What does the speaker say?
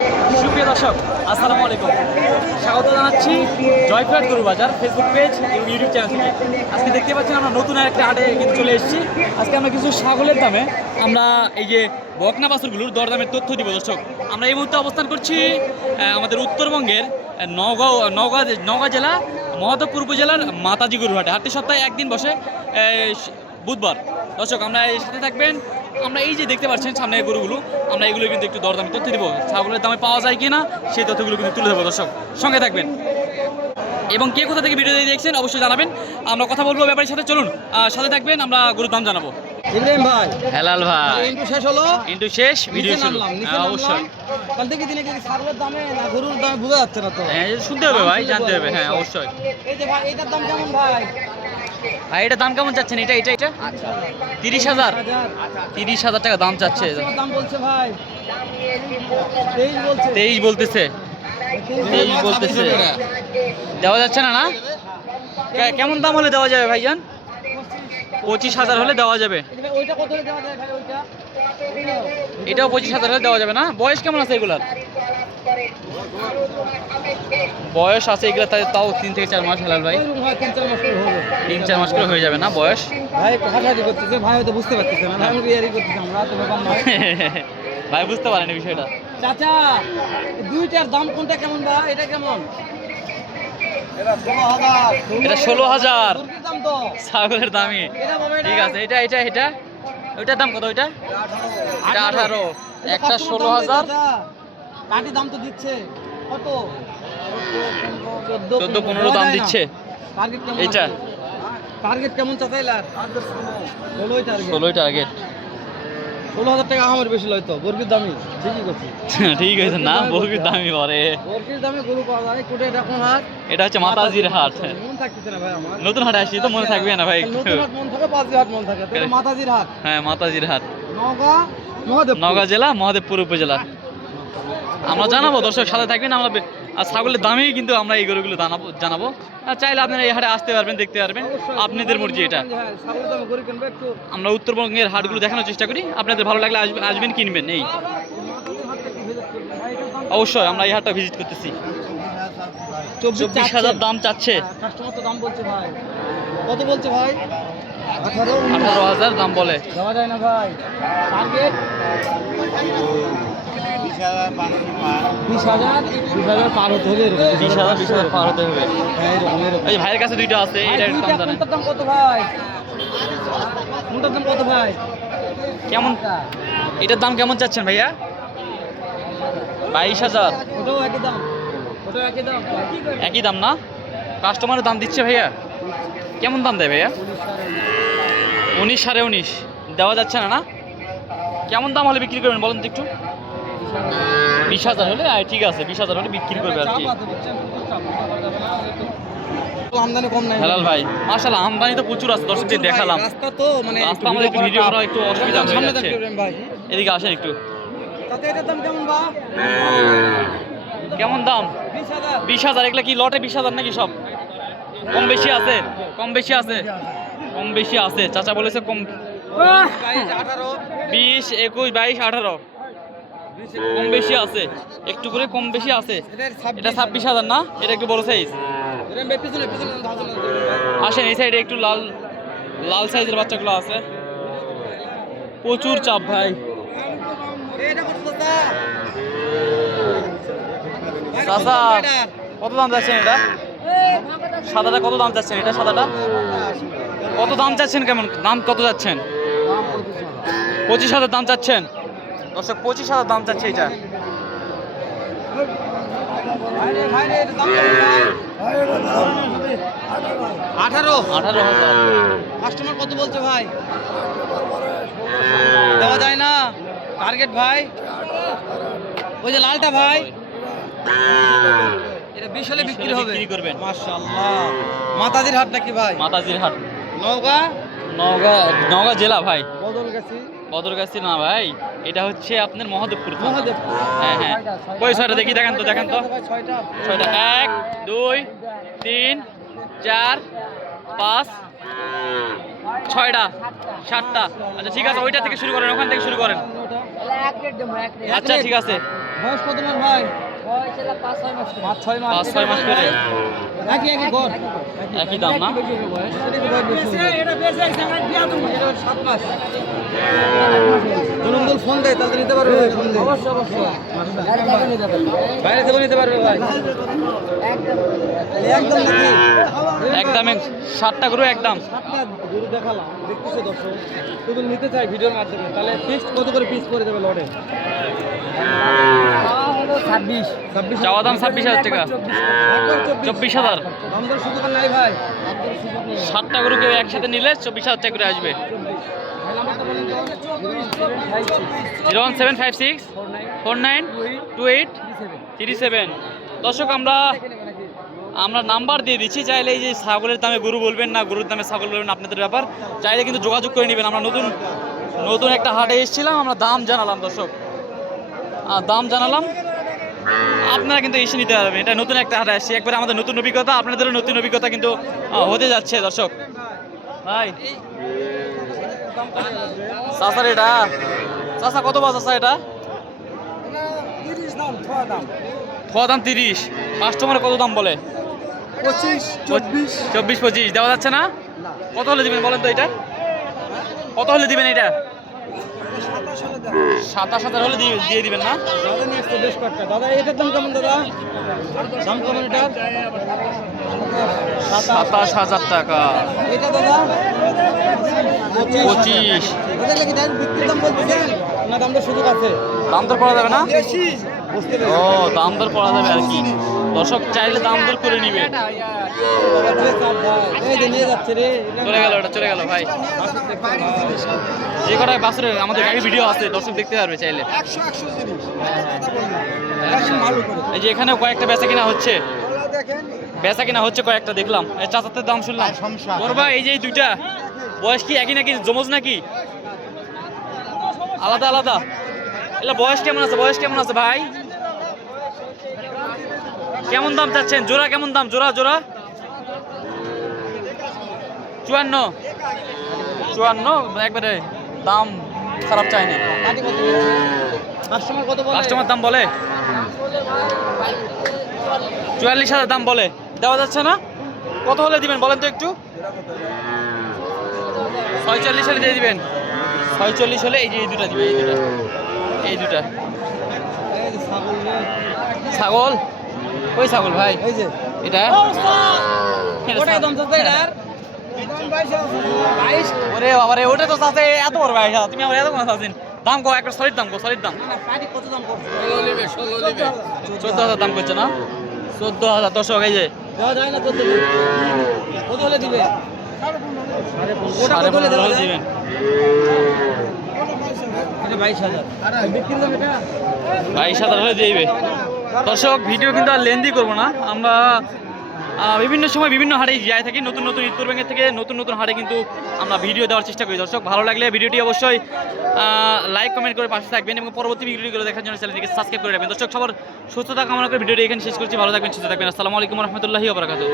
সুপ্রিয় দর্শক, আসসালামু আলাইকুম। স্বাগত জানাচ্ছি জয়পুরহাট গরু বাজার ফেসবুক পেজ এবং ইউটিউব চ্যানেল থেকে। আজকে দেখতে পাচ্ছেন আমরা নতুন একটা হাটে কিন্তু চলে এসেছি। আজকে আমরা কিছু ছাগলের দামে আমরা এই যে বকনা বাছুরগুলোর দরদামের তথ্য দিব দর্শক। আমরা এই মুহূর্তে অবস্থান করছি আমাদের উত্তরবঙ্গের নওগাঁ জেলা মহাদেবপুর উপজেলার মাতাজি গরু হাটে। হাটটি সপ্তাহে একদিন বসে বুধবার। দর্শক, আমরা এর সাথে থাকবেন। আমরা এই যে দেখতে পাচ্ছেন সামনে গরুগুলো, আমরা এগুলো কিন্তু একটু দরদামে তথ্য দেবো। ছাগলের দামে পাওয়া যায় কিনা সেই তথ্যগুলো কিন্তু তুলে দেবো। দর্শক সঙ্গে থাকবেন এবং কে কোথা থেকে ভিডিও দেখছেন অবশ্যই জানাবেন। আমরা কথা বলবো ব্যাপারের সাথে, চলুন সাথে থাকবেন। আমরা গরুর দাম জানাবো। ইব্রাহিম ভাই, হেলাল ভাই, ইন্টু শেষ হলো, ইন্টু শেষ, ভিডিও নিচে শুরু। নামলাম। অবশ্যই কাল থেকে দিনে কি ছাগলের দামে না গরুর দামে বোঝা যাচ্ছে না তো। হ্যাঁ, শুনতে হবে ভাই, জানতে হবে। হ্যাঁ অবশ্যই। এই যে ভাই, এটার দাম কেমন ভাই? ভাই এটার দাম কেমন চাচ্ছেন? এটা 30,000 30,000 টাকা দাম চাচ্ছে। কাস্টমার দাম বলছে ভাই 23 বলছে। 23 বলতেছে, 23 বলতেছে। দেওয়া যাচ্ছে না? না, কেমন দাম হলে দেওয়া যাবে ভাইজান? 25,000 হলে দেওয়া যাবে। ওইটা কত হলে দেওয়া যায় ভাই? ওইটা এটাও 25,000 হলে দেওয়া যাবে না? বয়স কেমন আছে এগুলার? বয়স আছে এগুলা তাও 3 থেকে 4 মাস। হেলাল ভাই, ওইরকম হয় 3-4 মাস করে হবে। 3-4 মাস করে হয়ে যাবে না বয়স? ভাই হাসাহাসি করতেছে, ভাই হয়তো বুঝতে পারতেছে না। ভাই আমি ইয়ারি করতেছি, আমরা তো ব্যাপার নয়। ভাই বুঝতে পারেনি বিষয়টা। চাচা, দুইটার দাম কোনটা কেমন ভাই? এটা কেমন? এটা 16,000। এটা 16,000 মুরগির দাম তো ছাগলের দামই। এটা বাবা, এটা ঠিক আছে। এটা ওইটার দাম কত? ওইটা 18। একটা কত 16,000। কাটি দাম তো দিচ্ছে কত? 14-15 দাম দিচ্ছে। টার্গেট কেমন? এইটা টার্গেট কেমন চাচাইলার? 16 টার্গেট। 16 টার্গেট। 16,000 টাকা আমার বেশি লয় তো, বর্গির দামই ঠিকই করছি। ঠিক আছে না, বর্গির দামই পরে। বর্গির দামে গরু পাওয়া যায়। কোটে এটা কোন হাট? এটা হচ্ছে মাতাজির হাট। মন থাকতেছে না ভাই আমার। নতুন হাটে আসি তো মনে থাকবে না ভাই। নতুন হাট মন থাকে, পাঁচজি হাট মন থাকে। এটা মাতাজির হাট, হ্যাঁ মাতাজির হাট, নওগাঁ মহাদেবপুর। নওগাঁ জেলা মহাদেবপুর উপজেলা। আমরা জানাবো, দর্শক সাথে থাকবেন। আমরা আর ছাগলের দামেই কিন্তু আমরা এই গরুগুলো জানাবো। আর চাইলে আপনারা এই হাটে আসতে পারবেন, দেখতে পারবেন, আপনাদের মর্জি এটা। হ্যাঁ, ছাগলের দামে গরু কিনবে একটু। আমরা উত্তরবঙ্গের হাটগুলো দেখানোর চেষ্টা করি, আপনাদের ভালো লাগলে আসবেন, কিনবেন। এই অবশ্যই আমরা এই হাটটা ভিজিট করতেছি। 24,000 দাম চাচ্ছে। কাস্টমার তো দাম বলছে ভাই। কত বলছে ভাই? 18,000 দাম বলে। দেওয়া যায় না ভাই। টার্গেট 20,000 পার হতে হবে। 20,000 পার হতে হবে। হ্যাঁ, এরকম এরকম। এই ভাইয়ের কাছে দুইটা আছে, এটা একটু দাম জানেন। কোনটার দাম কত ভাই? কোনটার দাম কত ভাই? কেমন, এটার দাম কেমন চাচ্ছেন ভাইয়া? 22,000। ওটাও একই দাম। ওটাও একই দাম। একই দাম না? কাস্টমারের দাম দিচ্ছে ভাইয়া। কেমন দাম দেয় ভাইয়া? 19, 19.5 দেওয়া যাচ্ছে না? না, কেমন দাম হলে বিক্রি করবেন বলেন তো একটু? 20,000 হলে ঠিক আছে, 20,000 হলে বিক্রি করবে আর কি। আমদানি কম নাই হেলাল ভাই, মাশাআল্লাহ আমদানি তো প্রচুর আছে। দর্শকদের দেখালাম রাস্তা তো, মানে রাস্তা আমাদের একটু ভিডিও করা একটু অসুবিধা হয়ে সামনে যাচ্ছে। দেখবেন ভাই। এদিকে আসেন একটু। তাতে এটার দাম কেমন বা? কেমন দাম? 20,000। 20,000। এগুলা কি লটে 20,000 নাকি সব? কম বেশি আছে, কম বেশি আছে, কম বেশি আছে। চাচা বলেছে কম। 22, 18। 20, 21, 22, 18 কম বেশি আছে, একটু করে কম বেশি আছে। এটা 26,000 না? এটা একটু বড় সাইজ। পিছনে পিছনে আসেন এই সাইডে একটু লাল লাল সাইজের বাচ্চাগুলো আছে। প্রচুর চাপ ভাই। এটা কত দাদা? চাচা কত দাম চাচ্ছেন এটা? সাদাটা কত দাম চাচ্ছেন? এটা সাদাটা কত দাম চাচ্ছেন? কেমন দাম কত যাচ্ছেন? 25,000 দাম চাচ্ছেন। দর্শক 25,000 দাম চাচ্ছে এটা। 18,000। কাস্টমার কত বলছে ভাই? দেওয়া যায় না। টার্গেট ভাই ওই যে লালটা ভাই, এটা 20 হলে বিক্রি হবে। বিক্রি করবেন। মাশাআল্লাহ। মাতাজির হাট নাকি ভাই? মাতাজির হাট, নওগাঁ নওগাঁ জেলা ভাই। বদলগাছি। বদরগাছি না ভাই, এটা হচ্ছে আপনার মহাদেবপুর থানা। মহাদেবপুর। হ্যাঁ হ্যাঁ। কই ছয়টা দেখি, দেখেন তো দেখেন তো। ছয়টা। 1, 2, 3, 4, 5, 6টা, 7টা। আচ্ছা ঠিক আছে, ওইটা থেকে শুরু করেন, ওখান থেকে শুরু করেন। আচ্ছা ঠিক আছে, বয়স কত মাস ভাই? বয়স হলো 5-6 মাস করে। 5-6 মাস। 5-6 মাস করে একই ঘর। একই দাম না? এটা 7 মাস। জনমদল ফোন দেয় তাহলে নিতে পারবে ভাই, ফোন দেয়। অবশ্যই অবশ্যই। গাড়ি থেকে নিতে পারবে। বাইরে থেকে নিতে পারবে ভাই। একদম নাকি? একদমে 60টা গরু একদম। 7টা গরু দেখালাম, দেখতেছে দর্শক। শুধু নিতে চাই ভিডিওর মাধ্যমে, তাহলে ফিক্সড কত করে পিস করে দেবে লটে? হলো 26। 26 চাওয়া দাম 26,000 টাকা। 24,000। দামদর সুযোগ আর নাই ভাই। 60টা গরু কেউ একসাথে নিলে 24,000 টাকা করে আসবে। ভাই নাম্বারটা বলেন তো। 01756 49 28 37। দর্শক আমরা নাম্বার দিয়ে দিচ্ছি, চাইলে এই যে ছাগলের দামে গরু বলবেন না গরুর দামে ছাগল বলবেন আপনাদের ব্যাপার, চাইলে কিন্তু যোগাযোগ করে নেবেন। আমরা নতুন একটা হাটে এসেছিলাম, আমরা দাম জানালাম দর্শক, দাম জানালাম, আপনারা কিন্তু এসে নিতে পারবেন। এটা নতুন একটা হাটে আসছি, একবারে আমাদের নতুন অভিজ্ঞতা, আপনাদেরও নতুন অভিজ্ঞতা কিন্তু হতে যাচ্ছে দর্শক। ভাই চাষার এটা চাষা কত বাজ চাষা এটা? 30 দাম, থোয়া দাম। থোয়া দাম 30, কাস্টমার কত দাম বলে? 25 24 24-25 দেওয়া যাচ্ছে না? কত হলে দিবেন বলেন তো এটা? কত হলে দিবেন এটা? 27,000 হলে দিয়ে দিবেন না? দাদা নিয়ে আসছে বেশ কয়েকটা। দাদা এটার দাম কেমন দাদা? দাম কেমন এটার? 27,000 টাকা। এটা দাদা 25। এটা কি ডাইরেক্ট বিক্রির দাম বলতেছেন না দাম দর সুযোগ আছে? দাম দর করা যাবে না? বুঝতে ও দাম দর করা যাবে আর কি, দর্শক চাইলে দাম দর করে নিবে। এই যে নিয়ে যাচ্ছে রে। চলে গেল, ওটা চলে গেল ভাই। যে কটায় বাসুরের আমাদের গাড়ি ভিডিও আছে, দর্শক দেখতে পারবে চাইলে। 100 জিনিস দেখেন ভালো করে। এই যে এখানেও কয়েকটা বেচা কিনা হচ্ছে, দেখেন বেচা কিনা হচ্ছে কয়েকটা দেখলাম। এই চাচাতের দাম শুনলাম। করবা এই যে এই দুইটা বয়স কি একই নাকি জমজ নাকি আলাদা আলাদা? এলা বয়স কেমন আছে? বয়স কেমন আছে ভাই? কেমন দাম চাচ্ছেন? জোড়া কেমন দাম? জোড়া 54 একবারে দাম খারাপ চাইনি। কাস্টমার কত বলে? কাস্টমার দাম বলে 44,000 দাম বলে, দেওয়া যাচ্ছে না? কত হলে দিবেন বলেন তো একটু? 46 হলে দিয়ে দিবেন। 46 হলে এই যে এই দুটা দিবে, এই দুটা এই যে ছাগল রে। ছাগল। ওই ছাগল ভাই এই যে এটা ওটা দাম চাচ্ছে এটার? ওরে বাবারে, ওটা তো চাচ্ছে এত বড় ভাই, তুমি আমার এত কম চাচ্ছেন। দাম কো একটা সলিড দাম কো, সলিড দাম। না পাটি কত দাম করছে? 14,000 দাম করছে না? 14,000 দর্শক এই যে দেওয়া যায় না 14 কত হলে দিবে? ওটা কত হলে 15,500 দেওয়া হলে যায়? দিবেন। এটা 22,000 বিক্রির দাম এটা? 22,000 হলে দিয়ে দিবে। দর্শক ভিডিও কিন্তু আর লেন্দি করবো না, আমরা বিভিন্ন সময় বিভিন্ন হাটে যাই থাকি, নতুন নতুন ঈদ কুরবানির থেকে নতুন হাটে কিন্তু আমরা ভিডিও দেওয়ার চেষ্টা করি। দর্শক ভালো লাগলে ভিডিওটি অবশ্যই লাইক কমেন্ট করে পাশে থাকবেন এবং পরবর্তী ভিডিওগুলো দেখার জন্য চ্যানেলটিকে সাবস্ক্রাইব করে রাখবেন। দর্শক সবার সুস্থতা কামনা করে ভিডিওটি এখানে শেষ করছি। ভালো থাকবেন, সুস্থ থাকবেন। আসসালামু আলাইকুম রহমতুল্লাহি ওয়া বারাকাতুহু।